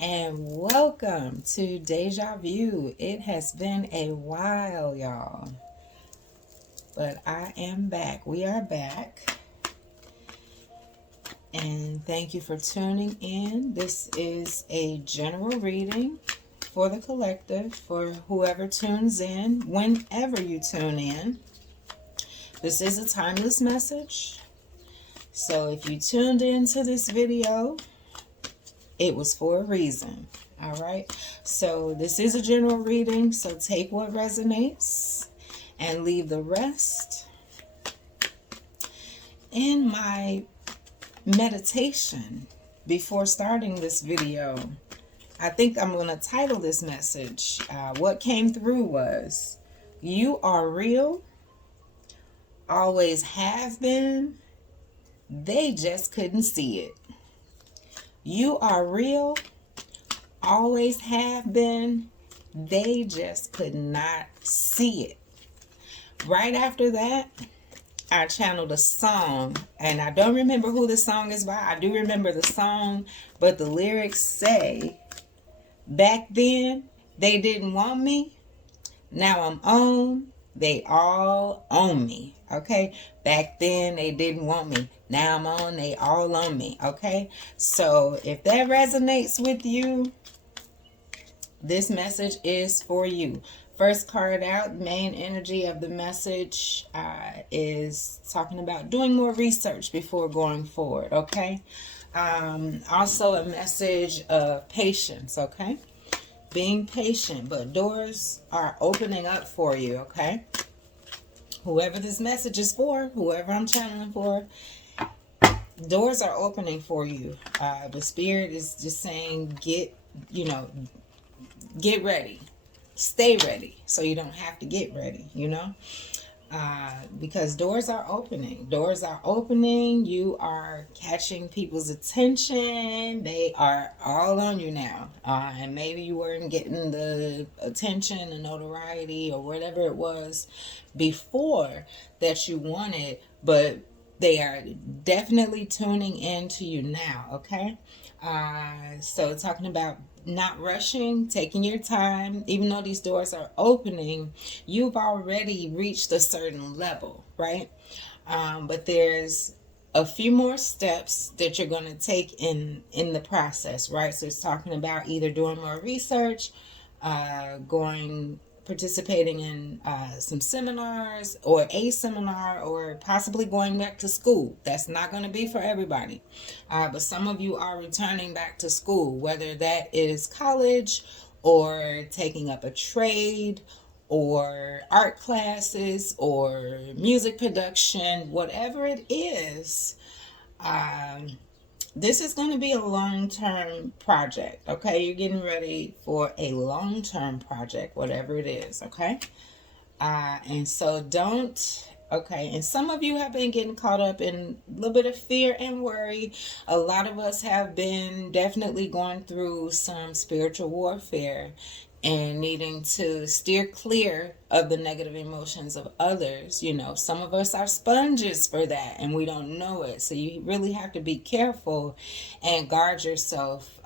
and welcome to Deja Vu. It has been a while, y'all, but I am back. We are back, and thank you for tuning in. This is a general reading for the collective, for whoever tunes in, whenever you tune in. This is a timeless message, so if you tuned into this video, it was for a reason. All right, so this is a general reading, so take what resonates and leave the rest. In my meditation before starting this video, I think I'm going to title this message, what came through was, you are real, always have been, they just couldn't see it. You are real, always have been, they just could not see it. Right after that, I channeled a song, and I don't remember who the song is by. I do remember the song, but the lyrics say, back then, they didn't want me, now I'm on, they all own me. Okay, back then they didn't want me, now I'm on, they all on me. Okay, so if that resonates with you, this message is for you. First card out, main energy of the message is talking about doing more research before going forward. Okay, also a message of patience. Okay, being patient, but doors are opening up for you. Okay, whoever this message is for, whoever I'm channeling for, doors are opening for you. The spirit is just saying, get ready, stay ready, so you don't have to get ready, because doors are opening. You are catching people's attention. They are all on you now, and maybe you weren't getting the attention, the notoriety, or whatever it was before that you wanted, but they are definitely tuning into you now. Okay, so talking about not rushing, taking your time. Even though these doors are opening, you've already reached a certain level, right? But there's a few more steps that you're going to take in the process, right? So it's talking about either doing more research, participating in some seminars, or a seminar, or possibly going back to school. That's not going to be for everybody, but some of you are returning back to school, whether that is college or taking up a trade or art classes or music production, whatever it is. This is going to be a long-term project, okay? You're getting ready for a long-term project, whatever it is, okay? And so and some of you have been getting caught up in a little bit of fear and worry. A lot of us have been definitely going through some spiritual warfare and needing to steer clear of the negative emotions of others. Some of us are sponges for that, and we don't know it. So you really have to be careful and guard yourself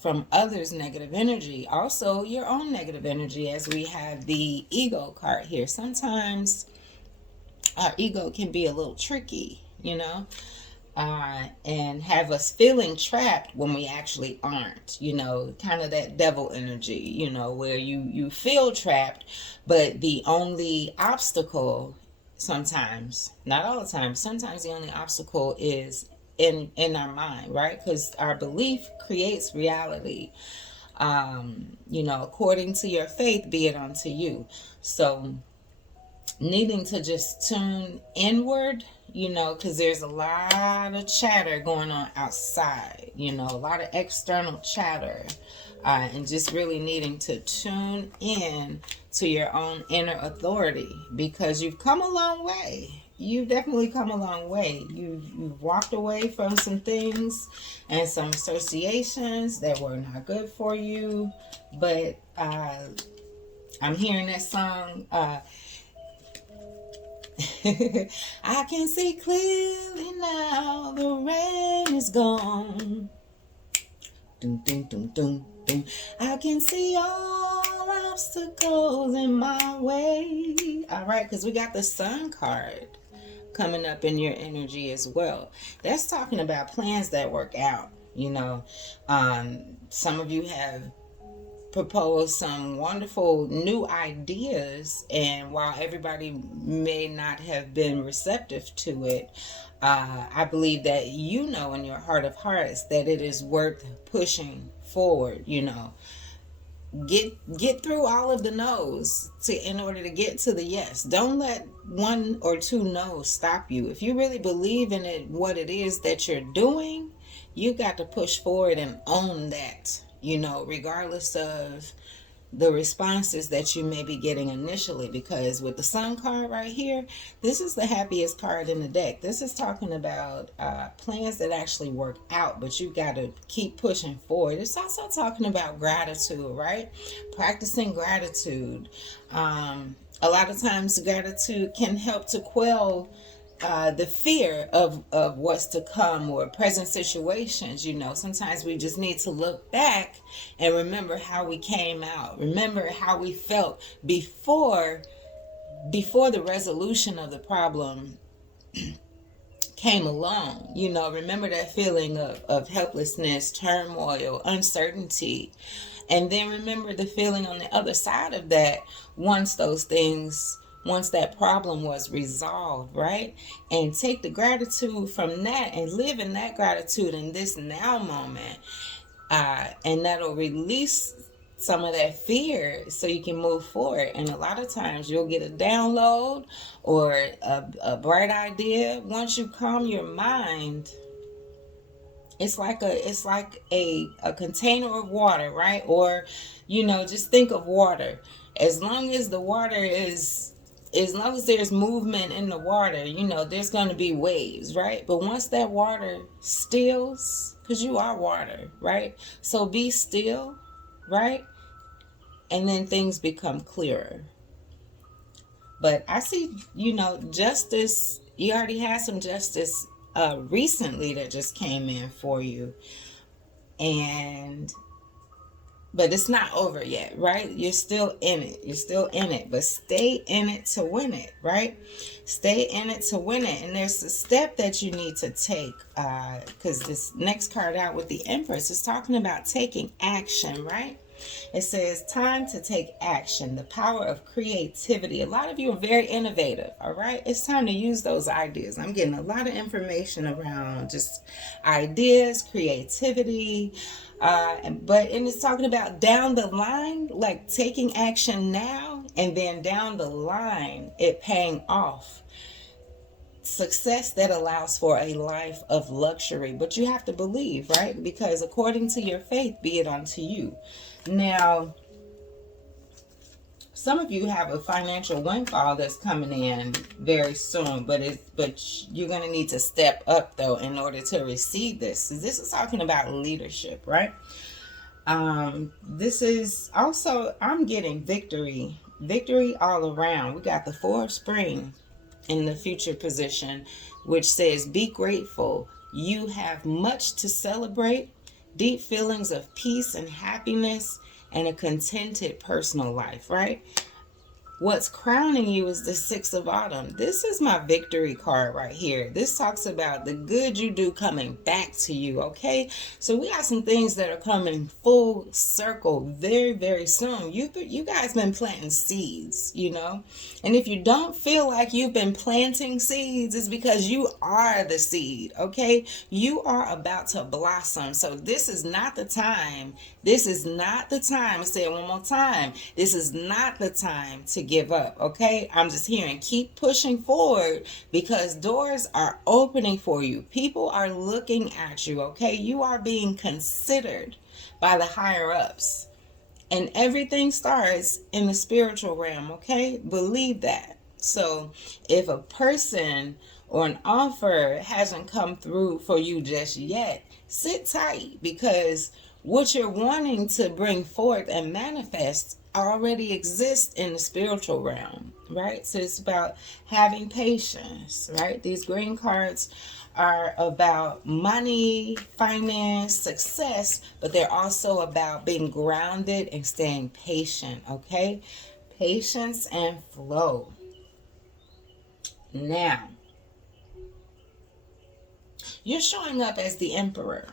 from others' negative energy. Also, your own negative energy, as we have the ego card here. Sometimes our ego can be a little tricky, and have us feeling trapped when we actually aren't, kind of that devil energy, where you feel trapped, but the only obstacle sometimes, not all the time, sometimes the only obstacle is in our mind, right? Because our belief creates reality. According to your faith, be it unto you. So needing to just tune inward, because there's a lot of chatter going on outside, a lot of external chatter, and just really needing to tune in to your own inner authority, because you've come a long way. You've definitely come a long way. You've walked away from some things and some associations that were not good for you, but I'm hearing that song, I can see clearly now, the rain is gone. Dun, dun, dun, dun, dun. I can see all obstacles in my way. All right, because we got the Sun card coming up in your energy as well. That's talking about plans that work out. You know, some of you have proposed some wonderful new ideas, and while everybody may not have been receptive to it, I believe that you know in your heart of hearts that it is worth pushing forward. You know, get through all of the no's in order to get to the yes. Don't let one or two no's stop you. If you really believe in it, what it is that you're doing, you got to push forward and own that, you know, regardless of the responses that you may be getting initially. Because with the Sun card right here, this is the happiest card in the deck. This is talking about plans that actually work out, but you got to keep pushing forward. It's also talking about gratitude, right? Practicing gratitude. A lot of times gratitude can help to quell the fear of what's to come or present situations. You know, sometimes we just need to look back and remember how we came out. Remember how we felt before the resolution of the problem came along. You know, remember that feeling of helplessness, turmoil, uncertainty. And then remember the feeling on the other side of that once that problem was resolved, right? And take the gratitude from that and live in that gratitude in this now moment. And that'll release some of that fear so you can move forward. And a lot of times you'll get a download or a bright idea. Once you calm your mind, it's like a container of water, right? Or, you know, just think of water. As long as there's movement in the water, you know, there's going to be waves, right? But once that water stills, because you are water, right? So be still, right? And then things become clearer. But I see, you know, justice, you already had some justice recently that just came in for you. But it's not over yet, right? You're still in it. But stay in it to win it, right? Stay in it to win it. And there's a step that you need to take, because this next card out with the Empress is talking about taking action, right? It says time to take action, the power of creativity. A lot of you are very innovative, all right? It's time to use those ideas. I'm getting a lot of information around just ideas, creativity, and it's talking about down the line, like taking action now, and then down the line, it paying off. Success that allows for a life of luxury. But you have to believe, right? Because according to your faith, be it unto you. Now, some of you have a financial windfall that's coming in very soon, but you're going to need to step up, though, in order to receive this. This is talking about leadership, right? This is also, I'm getting victory all around. We got the Four of Spring in the future position, which says, be grateful. You have much to celebrate. Deep feelings of peace and happiness and a contented personal life, right? What's crowning you is the Six of Autumn. This is my victory card right here. This talks about the good you do coming back to you, okay? So we got some things that are coming full circle very, very soon. You guys been planting seeds, you know? And if you don't feel like you've been planting seeds, it's because you are the seed, okay? You are about to blossom. So this is not the time. This is not the time. I'll say it one more time. This is not the time to give up, okay? I'm just hearing keep pushing forward because doors are opening for you. People are looking at you, okay? You are being considered by the higher ups. And everything starts in the spiritual realm, okay? Believe that. So if a person or an offer hasn't come through for you just yet, sit tight, because what you're wanting to bring forth and manifest already exists in the spiritual realm, right? So it's about having patience, right? These green cards are about money, finance, success, but they're also about being grounded and staying patient, okay? Patience and flow. Now, you're showing up as the emperor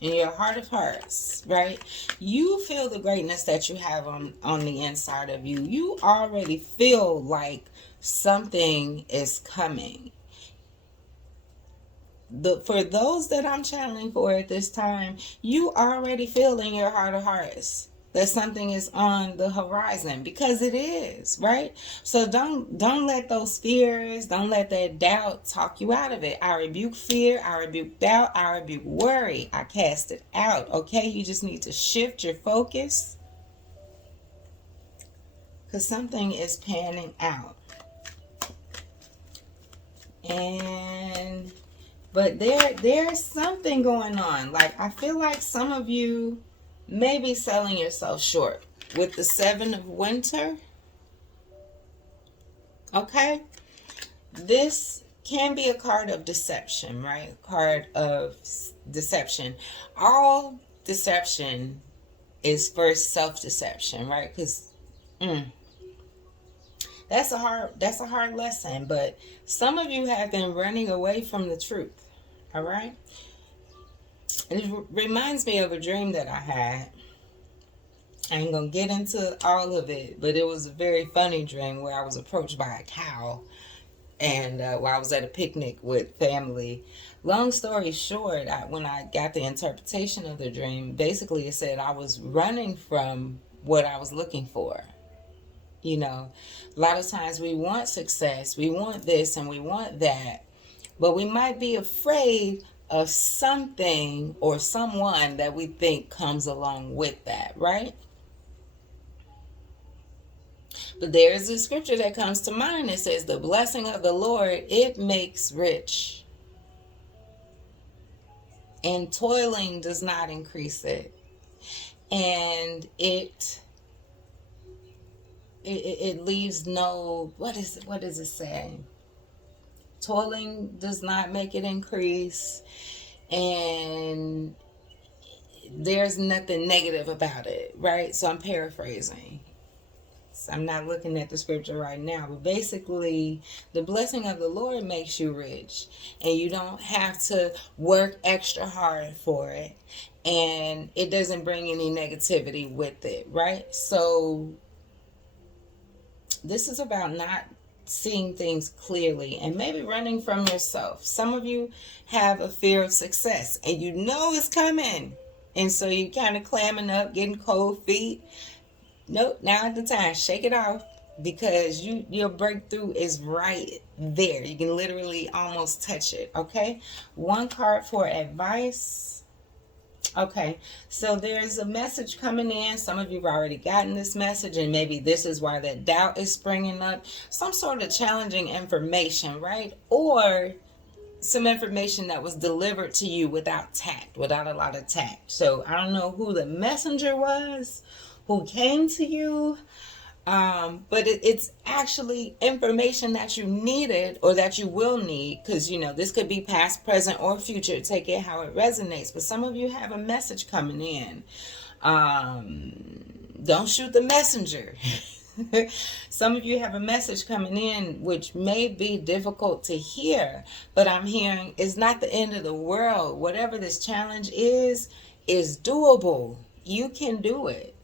in your heart of hearts, right? You feel the greatness that you have on the inside of you. You already feel like something is coming. For those that I'm channeling for at this time, you already feel in your heart of hearts that something is on the horizon, because it is, right? So don't let those fears, don't let that doubt talk you out of it. I rebuke fear, I rebuke doubt, I rebuke worry. I cast it out, okay? You just need to shift your focus, because something is panning out. But there's something going on. Like, I feel like some of you may be selling yourself short with the 7 of winter. Okay? This can be a card of deception, right? Card of deception. All deception is first self-deception, right? Because that's a hard lesson. But some of you have been running away from the truth. All right? And it reminds me of a dream that I had. I ain't gonna get into all of it, but it was a very funny dream where I was approached by a cow, and while I was at a picnic with family. Long story short, when I got the interpretation of the dream, basically it said I was running from what I was looking for. You know, a lot of times we want success, we want this and we want that, but we might be afraid of something or someone that we think comes along with that, right? But there's a scripture that comes to mind that says, the blessing of the Lord, it makes rich, and toiling does not increase it. And it leaves no, what does it say? Toiling does not make it increase, and there's nothing negative about it, right? So I'm paraphrasing. So I'm not looking at the scripture right now, but basically the blessing of the Lord makes you rich, and you don't have to work extra hard for it, and it doesn't bring any negativity with it, right? So this is about not seeing things clearly and maybe running from yourself. Some of you have a fear of success, and you know it's coming, and so you kind of clamming up, getting cold feet. Nope, now at the time, shake it off, because your breakthrough is right there. You can literally almost touch it, okay? One card for advice. Okay, so there's a message coming in. Some of you have already gotten this message, and maybe this is why that doubt is springing up. Some sort of challenging information, right? Or some information that was delivered to you without tact, without a lot of tact. So I don't know who the messenger was, who came to you, but it's actually information that you needed or that you will need, because you know this could be past, present, or future. Take it how it resonates. But some of you have a message coming in. Don't shoot the messenger. Some of you have a message coming in which may be difficult to hear, but I'm hearing it's not the end of the world. Whatever this challenge is doable. You can do it.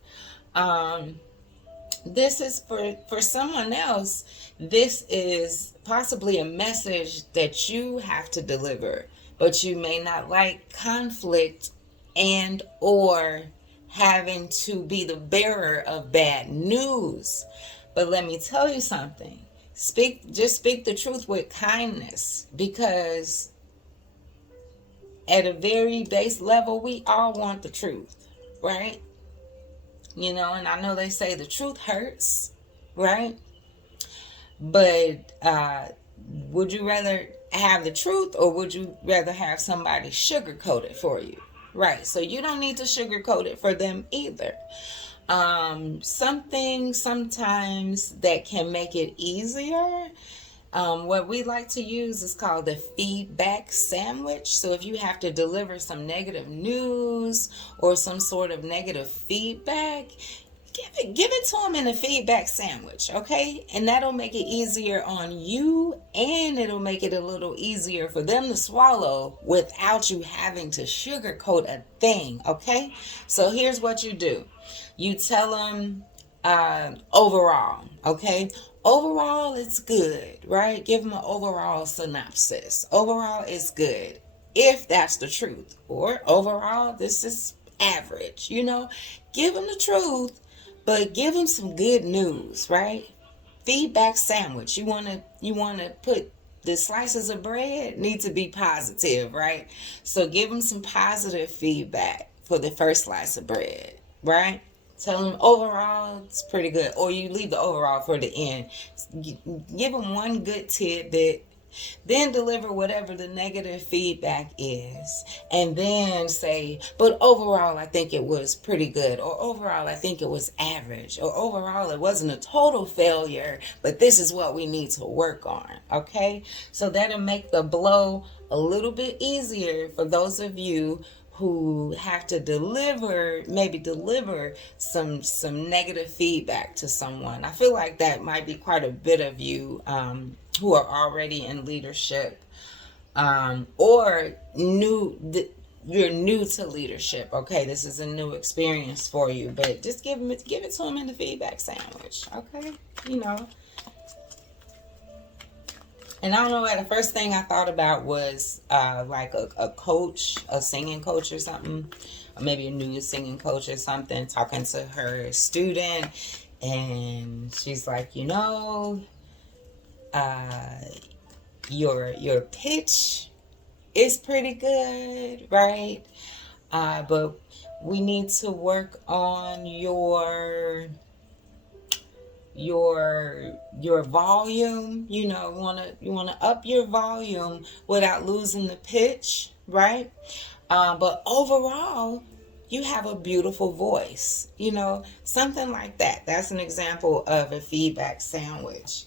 This is for someone else. This is possibly a message that you have to deliver, but you may not like conflict and or having to be the bearer of bad news. But let me tell you something. Just speak the truth with kindness, because at a very base level, we all want the truth, right? You know, and I know they say the truth hurts, right? But would you rather have the truth, or would you rather have somebody sugarcoat it for you? Right, so you don't need to sugarcoat it for them either. Something sometimes that can make it easier. What we like to use is called the feedback sandwich. So if you have to deliver some negative news or some sort of negative feedback, give it to them in a feedback sandwich, okay? And that'll make it easier on you, and it'll make it a little easier for them to swallow without you having to sugarcoat a thing, okay? So here's what you do. You tell them overall, okay? Overall, it's good, right? Give them an overall synopsis. Overall, it's good, if that's the truth. Or overall, this is average, Give them the truth, but give them some good news, right? Feedback sandwich. You wanna put the slices of bread need to be positive, right? So give them some positive feedback for the first slice of bread, right? Tell them overall it's pretty good, or you leave the overall for the end. Give them one good tidbit, then deliver whatever the negative feedback is, and then say, but overall I think it was pretty good, or overall I think it was average, or overall it wasn't a total failure, but this is what we need to work on, okay? So that'll make the blow a little bit easier for those of you who have to deliver some negative feedback to someone. I feel like that might be quite a bit of you who are already in leadership, or you're new to leadership. Okay, this is a new experience for you, but just give it to them in the feedback sandwich. Okay, And I don't know, the first thing I thought about was like a coach, a singing coach or something, or maybe a new singing coach or something, talking to her student, and she's like, your pitch is pretty good, right? But we need to work on your volume. You want to up your volume without losing the pitch, right? But overall, you have a beautiful voice, something like that. That's an example of a feedback sandwich.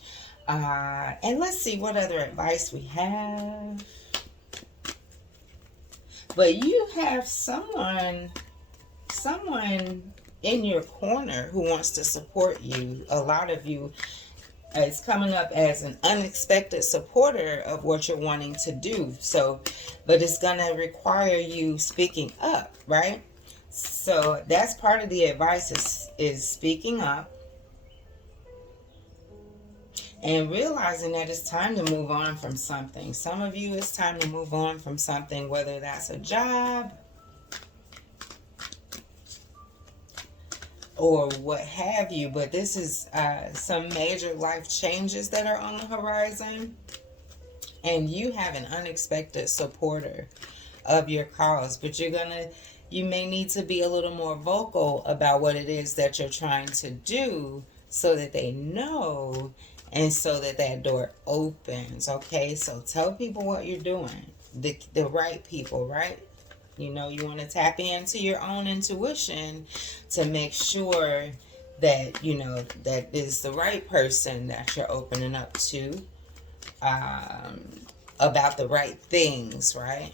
And let's see what other advice we have. But you have someone in your corner who wants to support you. A lot of you, it's coming up as an unexpected supporter of what you're wanting to do. So, but it's going to require you speaking up, right? So that's part of the advice is speaking up and realizing that it's time to move on from something. Some of you, it's time to move on from something, whether that's a job or what have you. But this is some major life changes that are on the horizon, and you have an unexpected supporter of your cause. But you may need to be a little more vocal about what it is that you're trying to do, so that they know, and so that door opens. Okay, so tell people what you're doing, the right people, right? You want to tap into your own intuition to make sure that, that is the right person that you're opening up to, about the right things, right?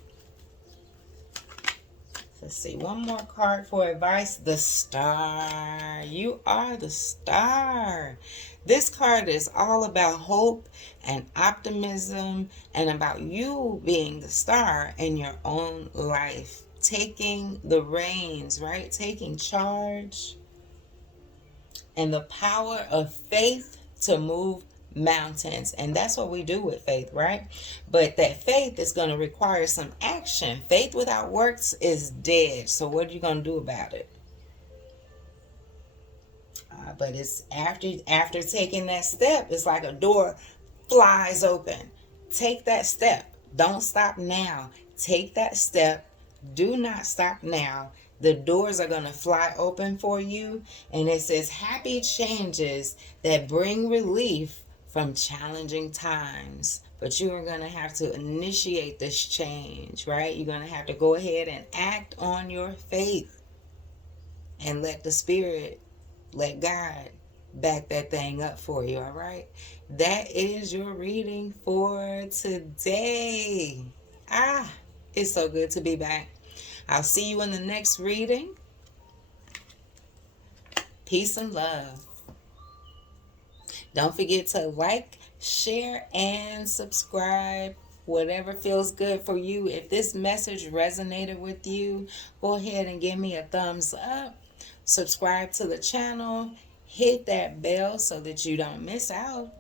Let's see, one more card for advice. The Star. You are the Star. This card is all about hope and optimism, and about you being the star in your own life. Taking the reins, right? Taking charge. And the power of faith to move mountains. And that's what we do with faith, right? But that faith is going to require some action. Faith without works is dead. So what are you going to do about it? But it's after taking that step, it's like a door flies open. Take that step. Don't stop now. Take that step. Do not stop now. The doors are going to fly open for you. And it says happy changes that bring relief from challenging times. But you are going to have to initiate this change, right? You're going to have to go ahead and act on your faith and let the Spirit let God back that thing up for you, all right? That is your reading for today. It's so good to be back. I'll see you in the next reading. Peace and love. Don't forget to like, share, and subscribe. Whatever feels good for you. If this message resonated with you, go ahead and give me a thumbs up. Subscribe to the channel. Hit that bell so that you don't miss out.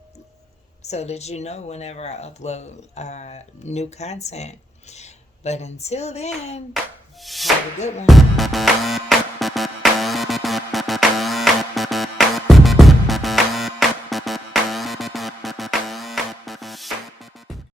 So that you know whenever I upload new content. But until then, have a good one.